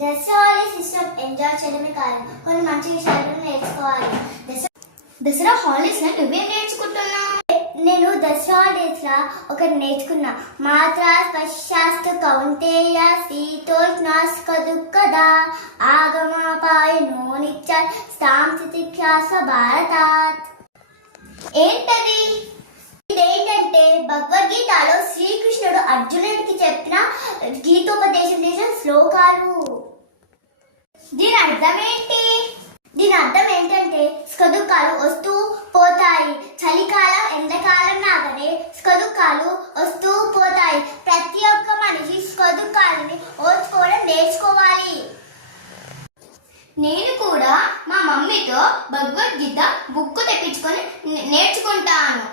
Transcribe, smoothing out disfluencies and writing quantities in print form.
Dasara holidays ఇష్టం enjoy చేయడమే కాదు కొన్ని మంచి విషయాలు నేర్చుకోవాలి. దసరా హాలిడేస్ లో నువ్వేం నేర్చుకుంటున్నావు? నేను దసరా హాలిడేస్ లా ఒకటి నేర్చుకున్నా. మాత్రా స్పర్శాస్తు కౌంతేయ శీతోష్ణాస్క దుఃఖదా ఆగమాపాయ నోనిచ్చ స్థాంస్థితిఖ్యాస భారతాత్. ఏంటది? ఇదేంటంటే భగవద్గీతలో శ్రీకృష్ణుడు అర్జునుడికి చెప్పిన గీతోపదేశం చేసిన శ్లోకాలు. దీని అర్థం ఏంటి? దీని అర్థం ఏంటంటే సుఖదుఖాలు వస్తూ పోతాయి. చలికాలం ఎండాకాలం లాగానే సుఖదుఖాలు వస్తూ పోతాయి. ప్రతి ఒక్క మనిషి సుఖదుఖాలని ఓర్చుకోవడం నేర్చుకోవాలి. నేను కూడా మా మమ్మీతో భగవద్గీత బుక్ తెప్పించుకొని నేర్చుకుంటాను.